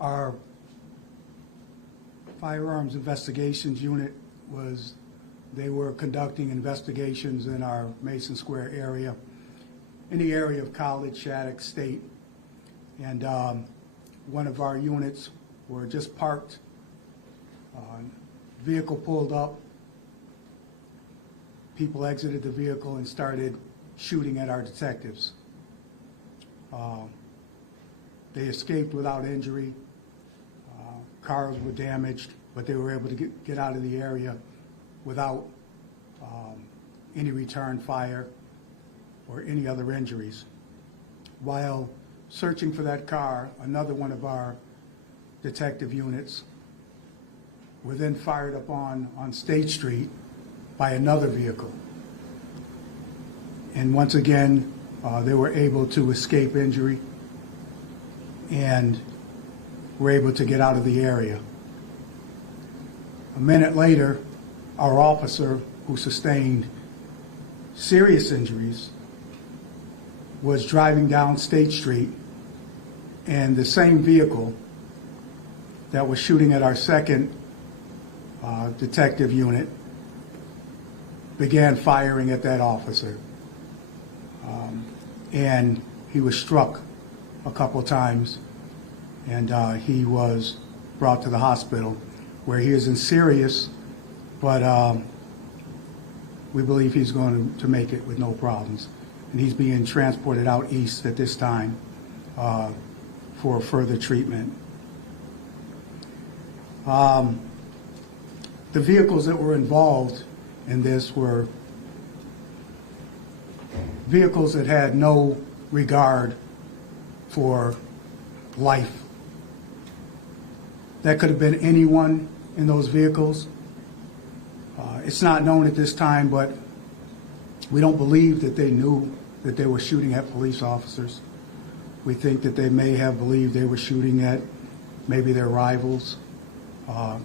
Our firearms investigations unit they were conducting investigations in our Mason Square area, in the area of College, Shattuck, State, and one of our units were just parked, vehicle pulled up, people exited the vehicle and started shooting at our detectives. They escaped without injury. Cars were damaged, but they were able to get out of the area without any return fire or any other injuries. While searching for that car, another one of our detective units were then fired upon on State Street by another vehicle. And once again, they were able to escape injury and were able to get out of the area. A minute later, our officer, who sustained serious injuries, was driving down State Street, and the same vehicle that was shooting at our second detective unit began firing at that officer. And he was struck a couple times, and he was brought to the hospital where he is in serious, but we believe he's going to make it with no problems. And he's being transported out east at this time for further treatment. The vehicles that were involved in this were vehicles that had no regard for life. That could have been anyone in those vehicles. It's not known at this time, but we don't believe that they knew that they were shooting at police officers. We think that they may have believed they were shooting at maybe their rivals.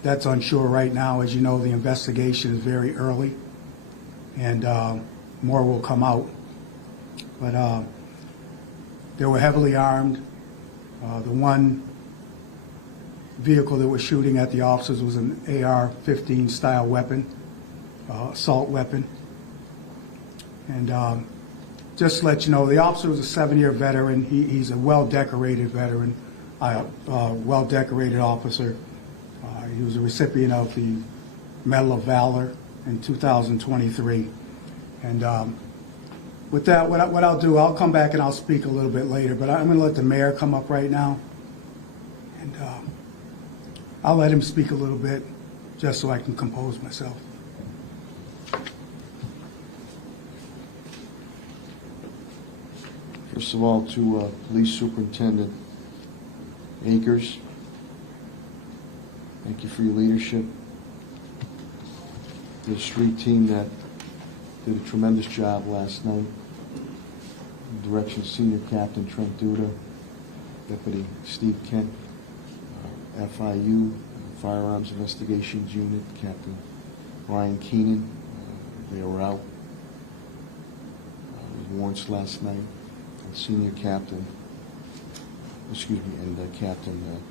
That's unsure right now. As you know, the investigation is very early, and more will come out. But they were heavily armed. The one vehicle that was shooting at the officers was an AR-15 style weapon, assault weapon. And just to let you know, the officer was a 7-year veteran. He's a well-decorated veteran, well-decorated officer. He was a recipient of the Medal of Valor in 2023. And with that, what I'll do, I'll come back and I'll speak a little bit later, but I'm going to let the mayor come up right now. And I'll let him speak a little bit just so I can compose myself. First of all, to Police Superintendent Akers, thank you for your leadership. The street team that did a tremendous job last night. Direction Senior Captain Trent Duda, Deputy Steve Kent, FIU, Firearms Investigations Unit, Captain Ryan Keenan. They were out. Warrants last night. And Senior Captain, and Captain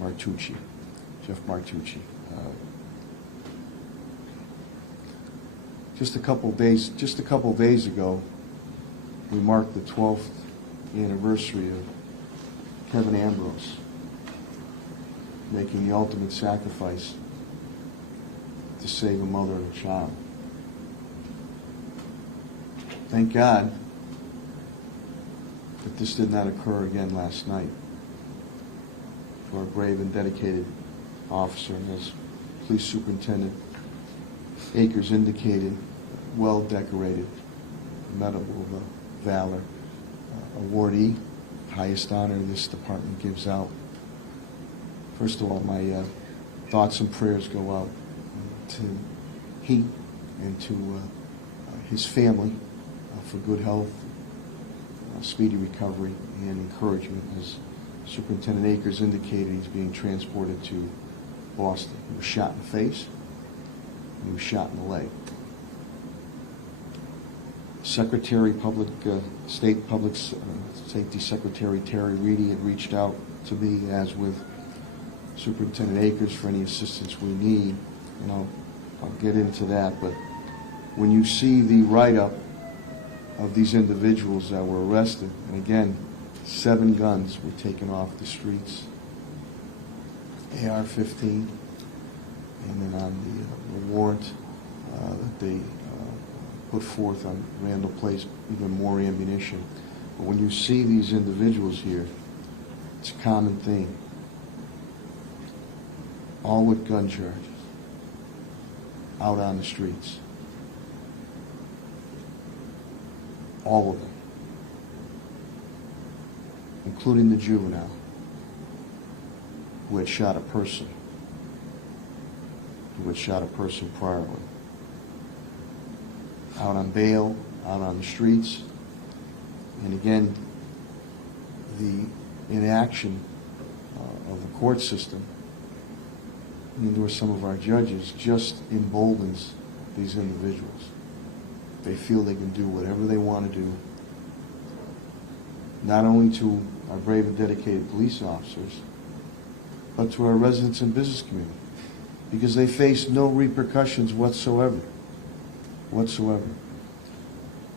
Martucci, Jeff Martucci. Just a couple of days ago, we marked the 12th anniversary of Kevin Ambrose making the ultimate sacrifice to save a mother and a child. Thank God that this did not occur again last night. For a brave and dedicated officer, and as Police Superintendent Akers indicated, well-decorated Medal of Valor awardee, highest honor this department gives out. First of all, my thoughts and prayers go out to he and to his family for good health, speedy recovery, and encouragement. As Superintendent Akers indicated, he's being transported to Boston. He was shot in the face, and he was shot in the leg. State Public Safety Secretary Terry Reedy had reached out to me, as with Superintendent Akers for any assistance we need, and I'll get into that. But when you see the write-up of these individuals that were arrested, and again, 7 guns were taken off the streets, AR-15, and then on the warrant that they put forth on Randall Place, even more ammunition. But when you see these individuals here, it's a common theme. All with gun charges, out on the streets. All of them, including the juvenile who had shot a person, priorly. Out on bail, out on the streets, and again, the inaction of the court system, and there some of our judges, just emboldens these individuals. They feel they can do whatever they want to do, not only to our brave and dedicated police officers, but to our residents and business community, because they face no repercussions whatsoever.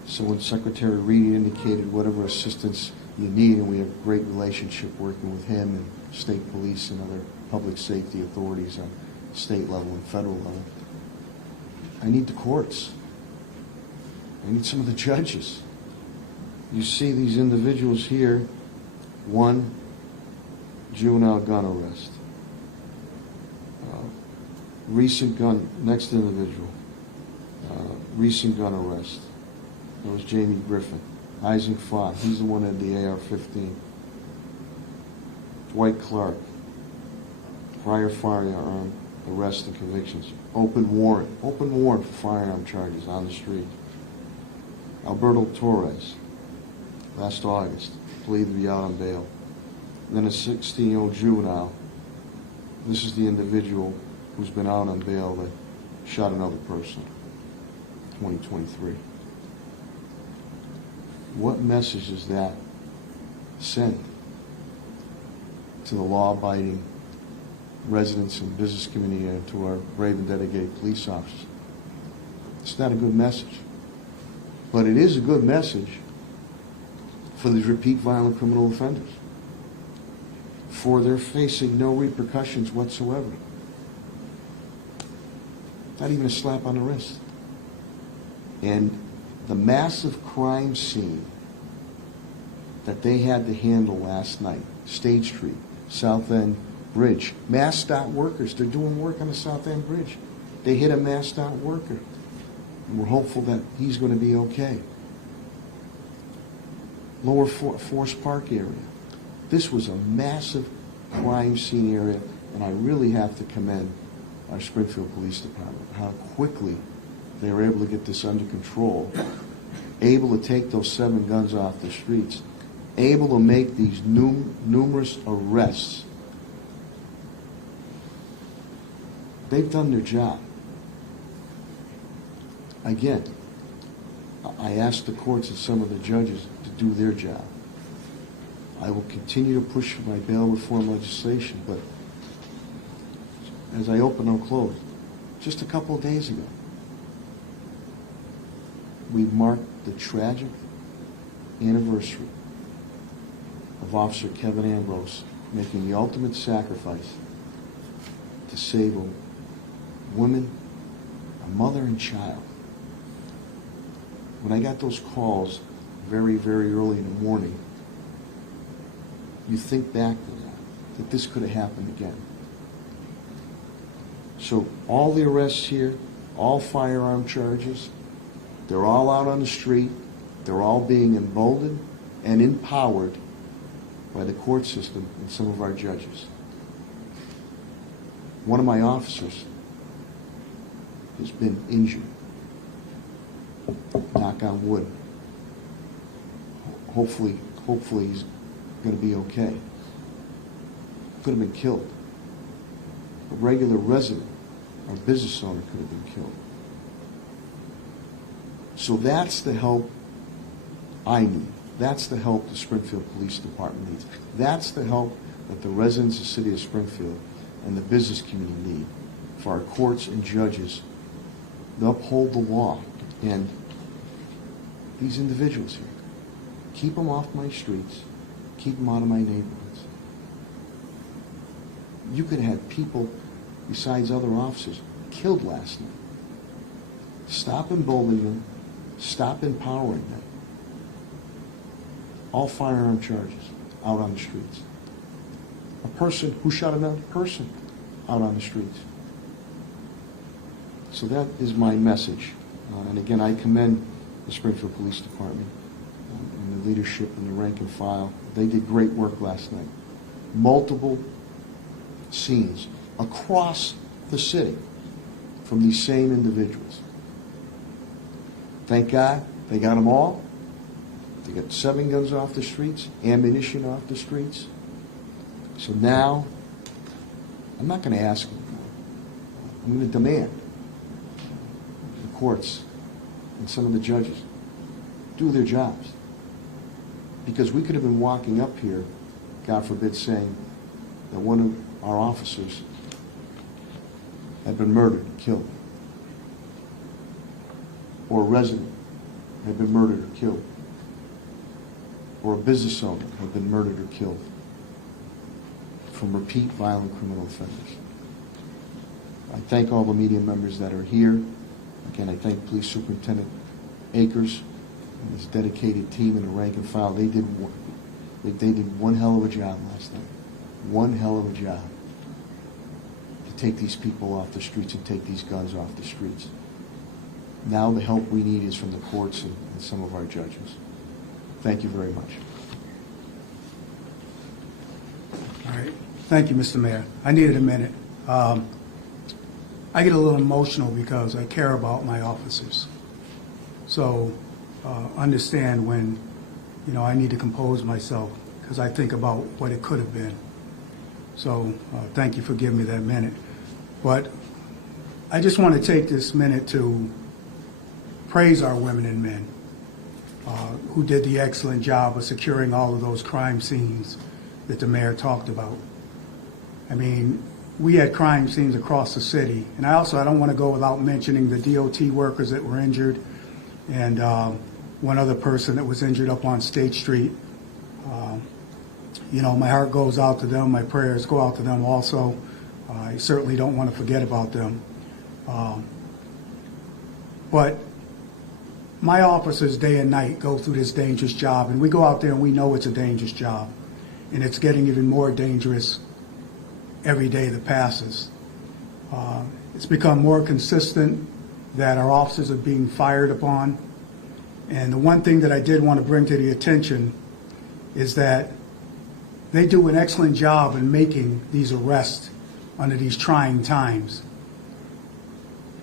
So when Secretary Reed indicated whatever assistance you need, and we have a great relationship working with him and state police and other public safety authorities on state level and federal level, I need the courts. I need some of the judges. You see these individuals here, one juvenile gun arrest. Recent gun, next individual, recent gun arrest. That was Jamie Griffin. Isaac Fott, he's the one that had the AR-15. Dwight Clark, prior firearm arrest and convictions. Open warrant for firearm charges on the street. Alberto Torres, last August, believed to be out on bail. And then a 16-year-old juvenile. This is the individual who's been out on bail that shot another person, 2023. What message does that send to the law-abiding residents and business community and to our brave and dedicated police officers? It's not a good message. But it is a good message for these repeat violent criminal offenders, for they're facing no repercussions whatsoever. Not even a slap on the wrist. And the massive crime scene that they had to handle last night, State Street, South End Bridge, MassDOT workers, they're doing work on the South End Bridge. They hit a MassDOT worker. And we're hopeful that he's going to be okay. Lower Forest Park area. This was a massive crime scene area, and I really have to commend our Springfield Police Department, how quickly they were able to get this under control, able to take those 7 guns off the streets, able to make these numerous arrests. They've done their job. Again, I asked the courts and some of the judges to do their job. I will continue to push for my bail reform legislation, but as I open and close, just a couple of days ago, we marked the tragic anniversary of Officer Kevin Ambrose making the ultimate sacrifice to save a woman, a mother and child. When I got those calls very, very early in the morning, you think back to that this could have happened again. So all the arrests here, all firearm charges, they're all out on the street. They're all being emboldened and empowered by the court system and some of our judges. One of my officers has been injured. Knock on wood. Hopefully he's going to be okay. Could have been killed. A regular resident or business owner could have been killed. So that's the help I need. That's the help the Springfield Police Department needs. That's the help that the residents of the city of Springfield and the business community need, for our courts and judges to uphold the law. And these individuals here, keep them off my streets, keep them out of my neighborhoods. You could have people, besides other officers, killed last night. Stop emboldening them, stop empowering them. All firearm charges out on the streets. A person who shot another person out on the streets. So that is my message. And again, I commend the Springfield Police Department and the leadership and the rank and file. They did great work last night. Multiple scenes across the city from these same individuals. Thank God they got them all. They got 7 guns off the streets, ammunition off the streets. So now, I'm not going to ask them. I'm going to demand the courts and some of the judges do their jobs. Because we could have been walking up here, God forbid, saying that one of our officers had been murdered and killed. Or a resident had been murdered or killed. Or a business owner had been murdered or killed from repeat violent criminal offenders. I thank all the media members that are here. Again, I thank Police Superintendent Akers and his dedicated team and the rank and file. They did one hell of a job last night. One hell of a job to take these people off the streets and take these guns off the streets. Now the help we need is from the courts and some of our judges. Thank you very much. All right. Thank you, Mr. Mayor. I needed a minute. I get a little emotional because I care about my officers. So understand when, I need to compose myself because I think about what it could have been. So thank you for giving me that minute. But I just want to take this minute to praise our women and men who did the excellent job of securing all of those crime scenes that the mayor talked about. I mean, we had crime scenes across the city. And I don't want to go without mentioning the DOT workers that were injured and one other person that was injured up on State Street. My heart goes out to them. My prayers go out to them also. I certainly don't want to forget about them. But my officers day and night go through this dangerous job, and we go out there and we know it's a dangerous job, and it's getting even more dangerous every day that passes. It's become more consistent that our officers are being fired upon, and the one thing that I did want to bring to the attention is that they do an excellent job in making these arrests under these trying times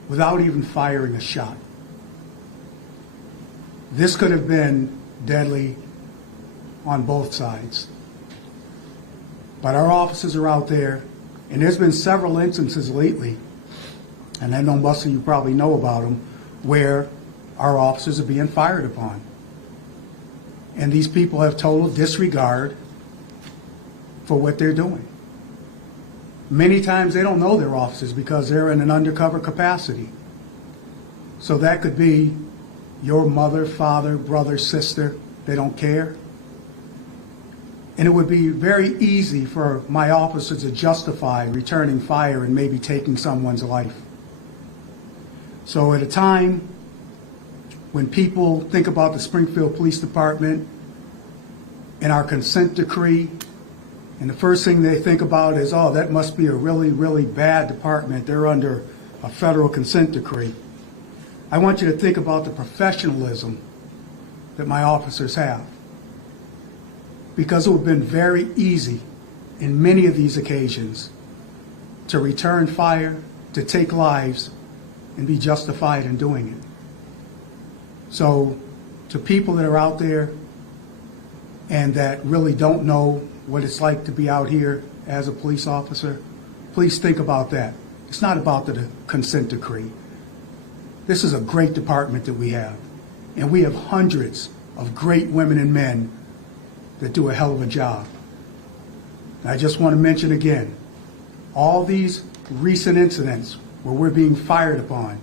without even firing a shot. This could have been deadly on both sides. But our officers are out there, and there's been several instances lately, and I know most of you probably know about them, where our officers are being fired upon. And these people have total disregard for what they're doing. Many times they don't know they're officers because they're in an undercover capacity. So that could be your mother, father, brother, sister. They don't care. And it would be very easy for my officers to justify returning fire and maybe taking someone's life. So at a time when people think about the Springfield Police Department and our consent decree, and the first thing they think about is, oh, that must be a really, really bad department. They're under a federal consent decree. I want you to think about the professionalism that my officers have. Because it would have been very easy in many of these occasions to return fire, to take lives, and be justified in doing it. So to people that are out there and that really don't know what it's like to be out here as a police officer, please think about that. It's not about the consent decree. This is a great department that we have. And we have hundreds of great women and men that do a hell of a job. And I just want to mention again, all these recent incidents where we're being fired upon,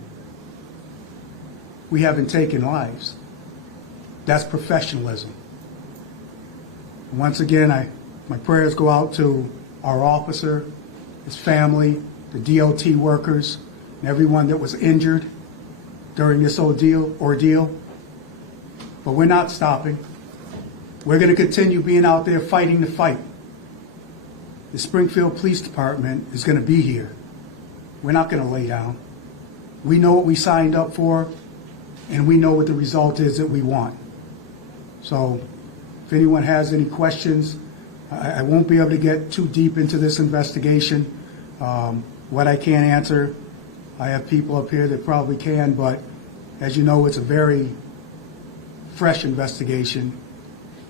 we haven't taken lives. That's professionalism. Once again, my prayers go out to our officer, his family, the DOT workers, and everyone that was injured during this ordeal. But we're not stopping. We're going to continue being out there fighting the fight. The Springfield Police Department is going to be here. We're not going to lay down. We know what we signed up for, and we know what the result is that we want. So if anyone has any questions, I won't be able to get too deep into this investigation. What I can't answer, I have people up here that probably can, but as you know, it's a very fresh investigation,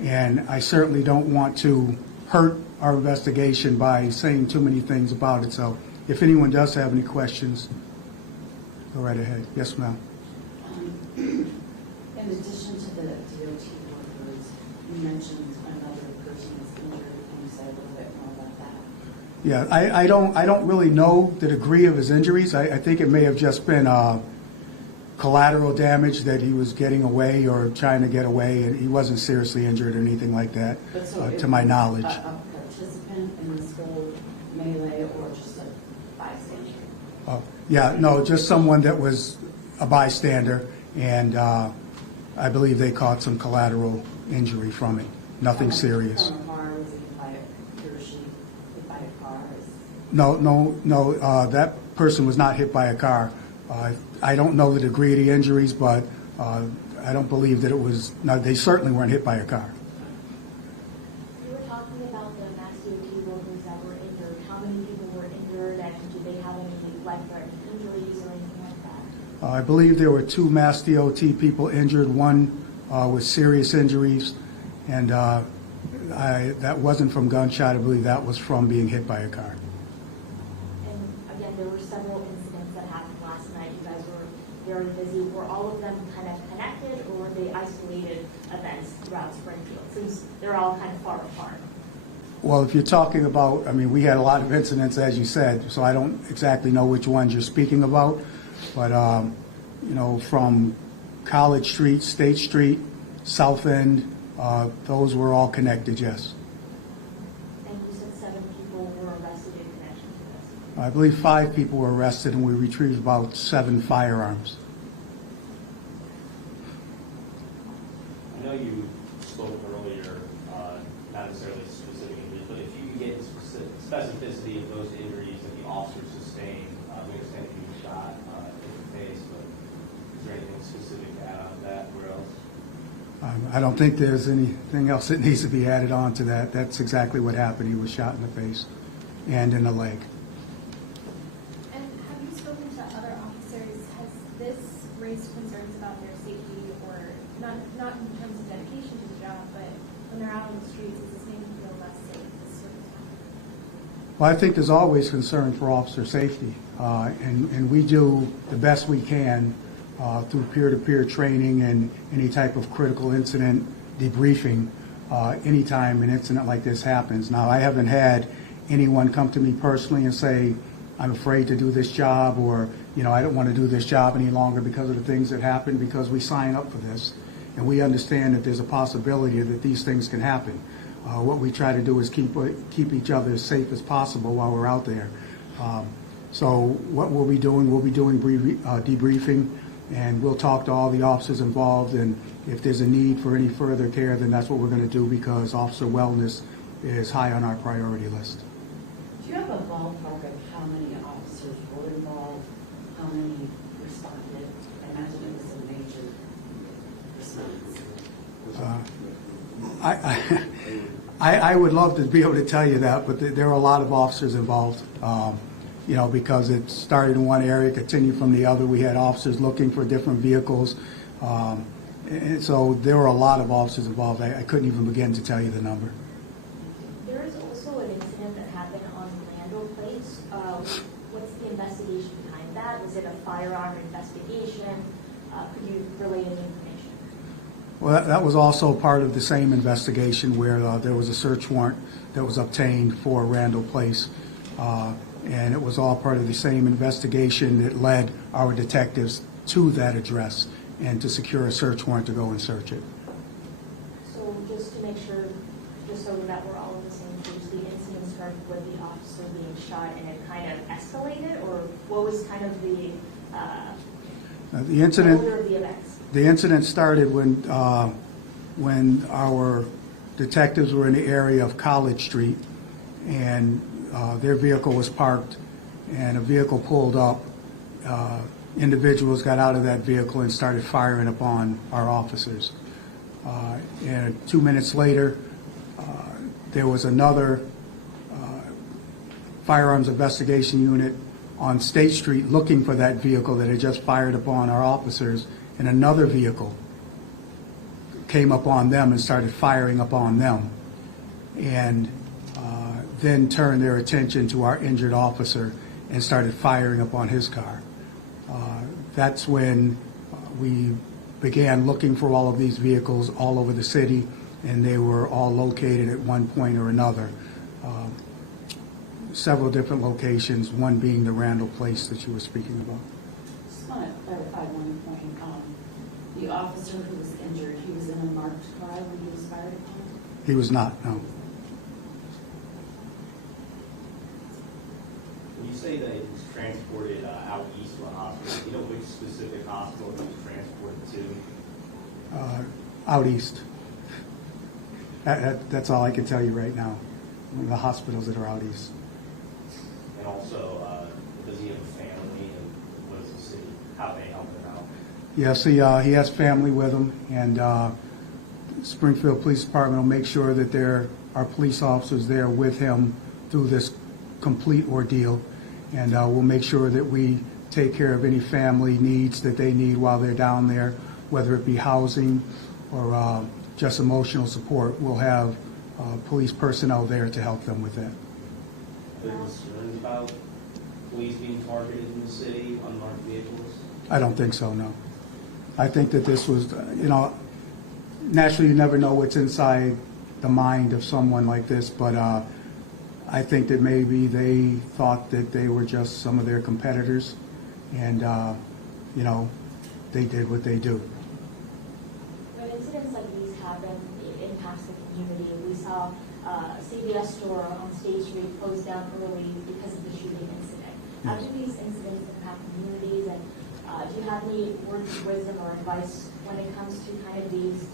and I certainly don't want to hurt our investigation by saying too many things about it. So if anyone does have any questions, go right ahead. Yes, ma'am. In addition to the DOT workers, you mentioned another person is injured. Can you say a little bit more about that? Yeah, I don't really know the degree of his injuries. I think it may have just been collateral damage, that he was getting away or trying to get away, and he wasn't seriously injured or anything like that, to my knowledge. A participant in this whole melee or just a bystander? Yeah, no, just someone that was a bystander, and I believe they caught some collateral injury from it. Nothing serious. From a car, was he hit by he or she hit by a car? No, that person was not hit by a car. I don't know the degree of the injuries, but I don't believe that it was, no, they certainly weren't hit by a car. You were talking about the Mass DOT workers that were injured. How many people were injured, and do they have any life-threatening injuries or anything like that? I believe there were 2 Mass DOT people injured, one with serious injuries, and that wasn't from gunshot. I believe that was from being hit by a car. And again, there were several incidents that happened last night. You guys were very busy. Were all of them kind of connected, or were they isolated events throughout Springfield, since they're all kind of far apart? Well, if you're talking about, I mean, we had a lot of incidents, as you said, so I don't exactly know which ones you're speaking about, but, you know, from College Street, State Street, South End, those were all connected, yes. And you said 7 people were arrested in connection to this. I believe 5 people were arrested, and we retrieved about 7 firearms. I know you spoke earlier, not necessarily specific injuries, but if you could get specificity of those injuries that the officer sustained, we understand that he was shot in the face, but is there anything specific to add on to that? Where else? I don't think there's anything else that needs to be added on to that. That's exactly what happened. He was shot in the face and in the leg. And have you spoken to other officers? Has this raised concerns about their safety, or not in terms of dedication to the job, but when they're out on the streets, is this making them feel less safe this sort of time? Well, I think there's always concern for officer safety, and we do the best we can through peer-to-peer training and any type of critical incident debriefing anytime an incident like this happens. Now, I haven't had anyone come to me personally and say, I'm afraid to do this job, or, you know, I don't want to do this job any longer because of the things that happen, because we sign up for this, and we understand that there's a possibility that these things can happen. What we try to do is keep each other as safe as possible while we're out there. So what we'll be doing debriefing, and we'll talk to all the officers involved, and if there's a need for any further care, then that's what we're going to do, because officer wellness is high on our priority list. Do you have a ballpark of how many officers were involved, how many responded? I imagine it was a major response. I would love to be able to tell you that, but there are a lot of officers involved, you know, because it started in one area, continued from the other. We had officers looking for different vehicles, and so there were a lot of officers involved. I couldn't even begin to tell you the number. There is also an incident that happened on Randall Place. What's the investigation behind that? Was it a firearm investigation? Could you relay any information? Well, that was also part of the same investigation where there was a search warrant that was obtained for Randall Place. And it was all part of the same investigation that led our detectives to that address and to secure a search warrant to go and search it. So just to make sure, just so that we're all on the same page, the incident started with the officer being shot and it kind of escalated, or what was kind of the The incident. order of the events? The incident started when our detectives were in the area of College Street, and their vehicle was parked, and a vehicle pulled up. Individuals got out of that vehicle and started firing upon our officers. And 2 minutes later, there was another firearms investigation unit on State Street looking for that vehicle that had just fired upon our officers, and another vehicle came upon them and started firing upon them, and then turned their attention to our injured officer and started firing upon his car. That's when we began looking for all of these vehicles all over the city, and they were all located at one point or another. Several different locations, one being the Randall Place that you were speaking about. Just want to clarify one point. The officer who was injured, he was in a marked car when he was fired upon? He was not, no. When you say that he was transported out east to a hospital, do you know which specific hospital he was transported to? Out east. That's all I can tell you right now. The hospitals that are out east. And also, does he have a family, and what does the city, how they help him out? Yes, he has family with him, and Springfield Police Department will make sure that there are police officers there with him through this complete ordeal, and we'll make sure that we take care of any family needs that they need while they're down there, whether it be housing or just emotional support. We'll have police personnel there to help them with that. Are there concerns about police being targeted in the city, unmarked vehicles? I don't think so, no. I think that this was, naturally you never know what's inside the mind of someone like this, but I think that maybe they thought that they were just some of their competitors, and, they did what they do. When incidents like these happen, it impacts the community. We saw a CVS store on State Street closed down early because of the shooting incident. How do these incidents impact communities, and do you have any words of wisdom or advice when it comes to kind of these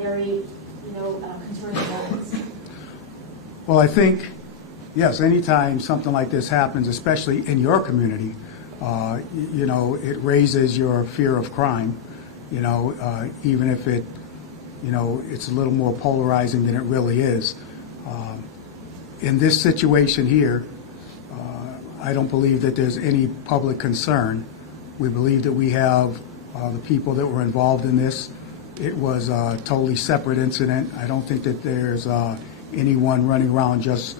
very, concerning moments? Well, I think, yes, anytime something like this happens, especially in your community, it raises your fear of crime, even if it's a little more polarizing than it really is. In this situation here, I don't believe that there's any public concern. We believe that we have the people that were involved in this. It was a totally separate incident. I don't think that there's anyone running around just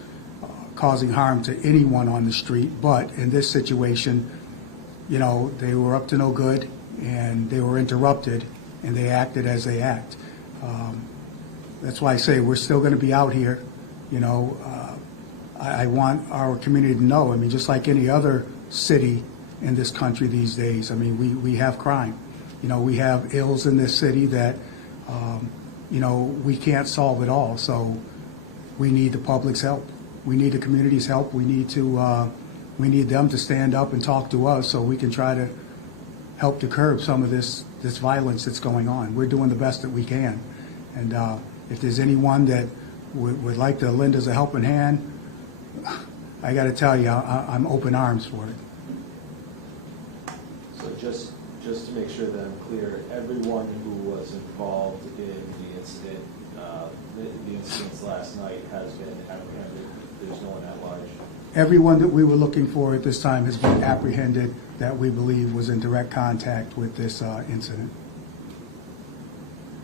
causing harm to anyone on the street. But in this situation, they were up to no good, and they were interrupted, and they acted as they act. That's why I say we're still going to be out here. I want our community to know, just like any other city in this country these days, we have crime. We have ills in this city that, we can't solve it all. So we need the public's help. We need the community's help. We need them to stand up and talk to us so we can try to help to curb some of this violence that's going on. We're doing the best that we can. And if there's anyone that would like to lend us a helping hand, I got to tell you, I'm open arms for it. So just to make sure that I'm clear, everyone who was involved in the incident, the incidents last night has been apprehended. There's no one at large. Everyone that we were looking for at this time has been apprehended that we believe was in direct contact with this incident.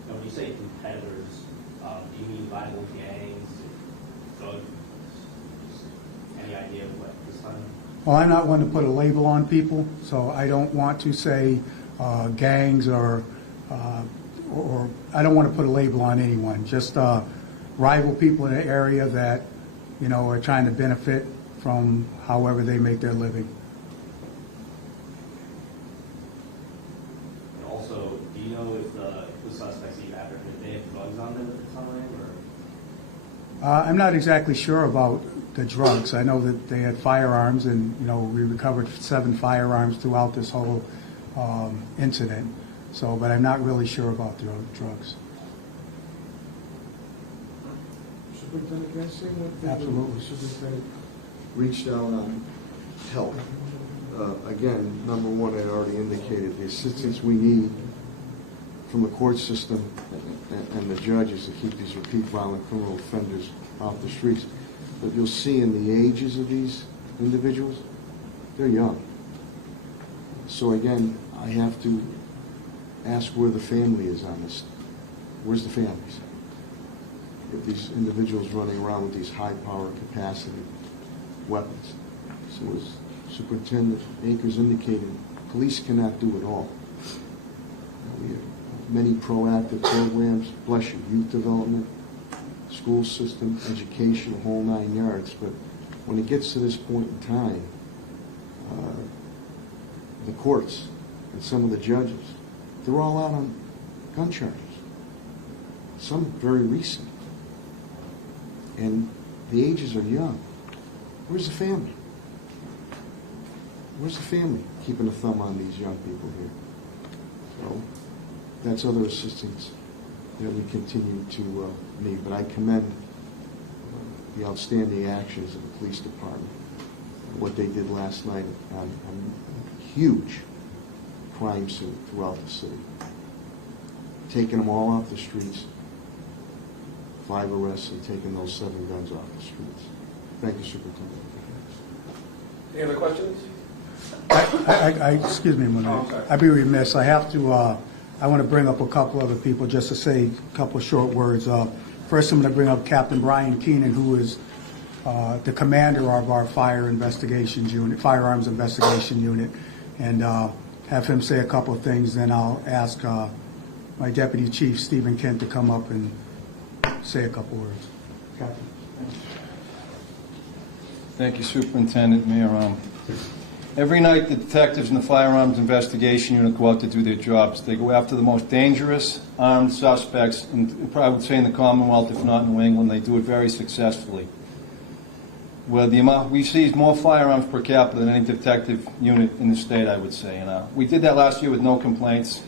Now, when you say competitors, do you mean rival gangs, drugs? Any idea of what this time? Well, I'm not one to put a label on people, so I don't want to say gangs or I don't want to put a label on anyone. Just rival people in an area that, are trying to benefit from however they make their living. And also, do you know if the suspects you have, if they have drugs on them at the time, or? I'm not exactly sure about the drugs. I know that they had firearms, and we recovered 7 firearms throughout this whole incident. So, but I'm not really sure about the drugs. Superintendent, can I say one thing? Absolutely. Superintendent reached out on help. Again, number one, I already indicated, the assistance we need from the court system and the judges to keep these repeat violent criminal offenders off the streets. But you'll see in the ages of these individuals, they're young. So again, I have to ask where the family is on this. Where's the families? If these individuals running around with these high-power capacity weapons. So as Superintendent Akers indicated, police cannot do it all. We have many proactive programs, bless you, youth development, school system, education, a whole 9 yards. But when it gets to this point in time, the courts and some of the judges, they're all out on gun charges. Some very recent. And the ages are young. Where's the family? Where's the family keeping a thumb on these young people here? So that's other assistance that we continue to need. But I commend the outstanding actions of the police department, what they did last night on a huge crime scene throughout the city. Taking them all off the streets, 5 arrests, and taking those 7 guns off the streets. Thank you, Superintendent. Any other questions? Excuse me a minute. Oh, I'm sorry. I'd be remiss. I have to, I want to bring up a couple other people just to say a couple of short words. First, I'm going to bring up Captain Brian Keenan, who is the commander of our firearms investigation unit, and have him say a couple of things. Then I'll ask my Deputy Chief, Stephen Kent, to come up and say a couple words. Captain. Thank you, Superintendent, Mayor. Every night, the detectives in the Firearms Investigation Unit go out to do their jobs. They go after the most dangerous armed suspects, and I would say in the Commonwealth, if not New England. They do it very successfully. Well, the amount we seize more firearms per capita than any detective unit in the state, I would say. And we did that last year with no complaints,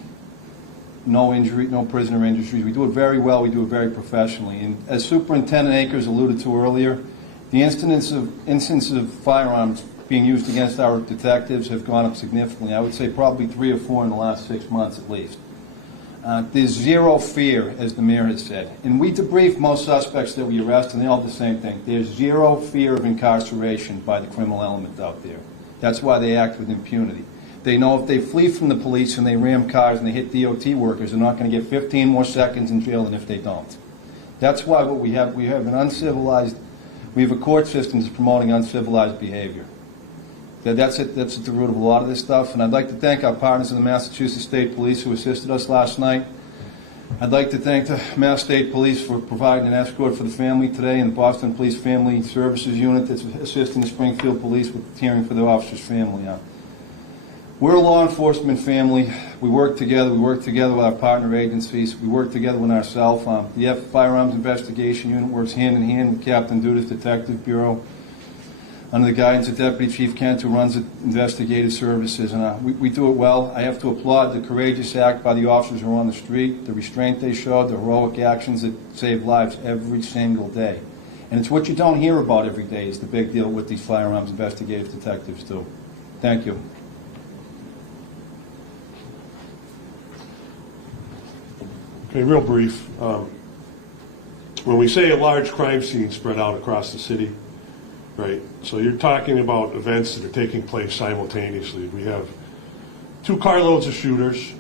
no injury, no prisoner injuries. We do it very well. We do it very professionally. And as Superintendent Akers alluded to earlier, the incidence of firearms being used against our detectives have gone up significantly. I would say probably 3 or 4 in the last 6 months at least. There's zero fear, as the mayor has said. And we debrief most suspects that we arrest, and they all do the same thing. There's zero fear of incarceration by the criminal element out there. That's why they act with impunity. They know if they flee from the police and they ram cars and they hit DOT workers, they're not going to get 15 more seconds in jail than if they don't. That's why what we have a court system that's promoting uncivilized behavior. That's at the root of a lot of this stuff. And I'd like to thank our partners in the Massachusetts State Police who assisted us last night. I'd like to thank the Mass State Police for providing an escort for the family today, and the Boston Police Family Services Unit that's assisting the Springfield Police with caring for their officer's family. We're a law enforcement family. We work together. We work together with our partner agencies. We work together with ourselves. The Firearms Investigation Unit works hand in hand with Captain Duda's Detective Bureau under the guidance of Deputy Chief Kent, who runs the investigative services. And we do it well. I have to applaud the courageous act by the officers who are on the street, the restraint they showed, the heroic actions that save lives every single day. And it's what you don't hear about every day is the big deal what these firearms investigative detectives do. Thank you. Okay, real brief. When we say a large crime scene spread out across the city, right, so you're talking about events that are taking place simultaneously. We have 2 carloads of shooters,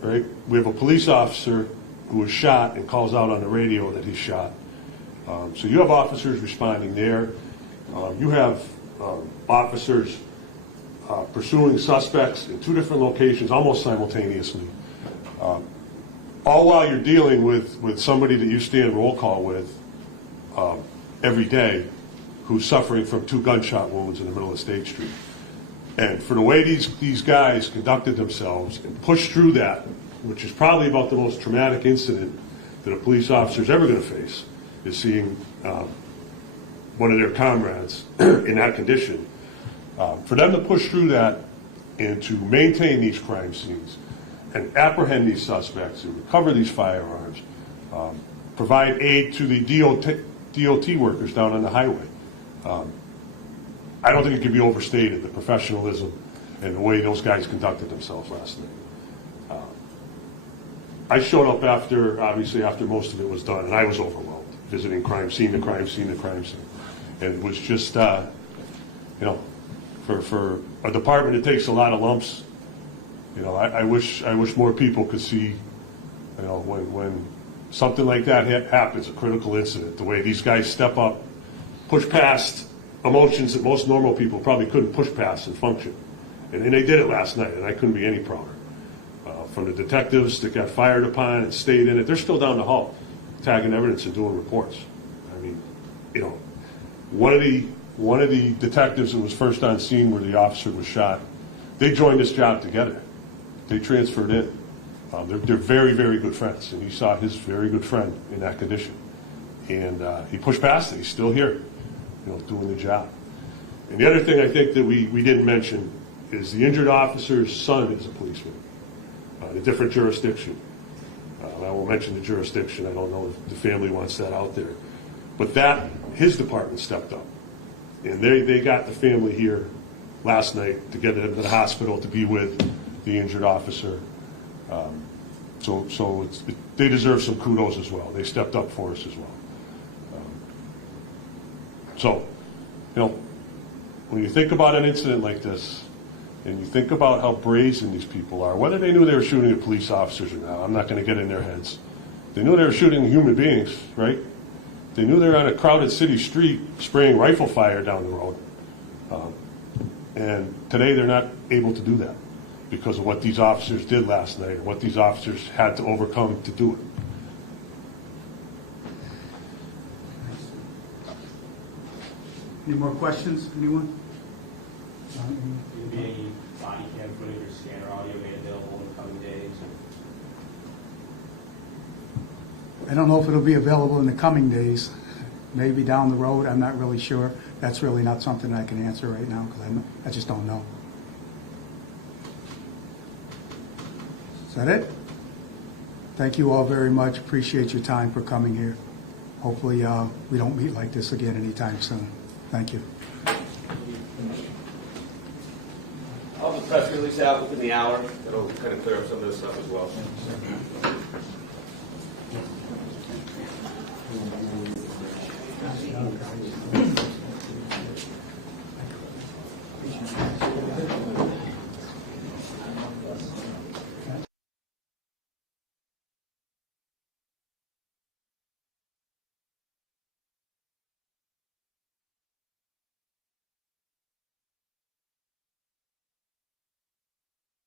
right? We have a police officer who was shot and calls out on the radio that he's shot. So you have officers responding there. You have officers pursuing suspects in 2 different locations almost simultaneously. All while you're dealing with somebody that you stand roll call with every day who's suffering from 2 gunshot wounds in the middle of State Street. And for the way these guys conducted themselves and pushed through that, which is probably about the most traumatic incident that a police officer is ever going to face, is seeing one of their comrades in that condition. For them to push through that and to maintain these crime scenes and apprehend these suspects and recover these firearms, provide aid to the DOT workers down on the highway. I don't think it can be overstated, the professionalism and the way those guys conducted themselves last night. I showed up obviously after most of it was done, and I was overwhelmed, visiting crime scene to crime scene to crime scene. And it was just, for a department that takes a lot of lumps, I wish more people could see, when something like that happens, a critical incident, the way these guys step up, push past emotions that most normal people probably couldn't push past and function. And they did it last night, and I couldn't be any prouder. From the detectives that got fired upon and stayed in it, they're still down the hall, tagging evidence and doing reports. I mean, one of the detectives that was first on scene where the officer was shot, they joined this job together. They transferred in. They're very, very good friends, and he saw his very good friend in that condition. And he pushed past it. He's still here, doing the job. And the other thing I think that we didn't mention is the injured officer's son is a policeman, in a different jurisdiction. I won't mention the jurisdiction. I don't know if the family wants that out there. But his department stepped up. And they got the family here last night to get them to the hospital to be with the injured officer. So they deserve some kudos as well. They stepped up for us as well. When you think about an incident like this, and you think about how brazen these people are, whether they knew they were shooting at police officers or not, I'm not going to get in their heads. They knew they were shooting human beings, right? They knew they were on a crowded city street spraying rifle fire down the road. And today they're not able to do that because of what these officers did last night and what these officers had to overcome to do it. Any more questions, anyone? Will be any body cam footage or scanner audio made available in the coming days? I don't know if it'll be available in the coming days, maybe down the road, I'm not really sure. That's really not something I can answer right now because I just don't know. Is that it? Thank you all very much. Appreciate your time for coming here. Hopefully we don't meet like this again anytime soon. Thank you. I'll have a press release out within the hour. That'll kind of clear up some of this stuff as well.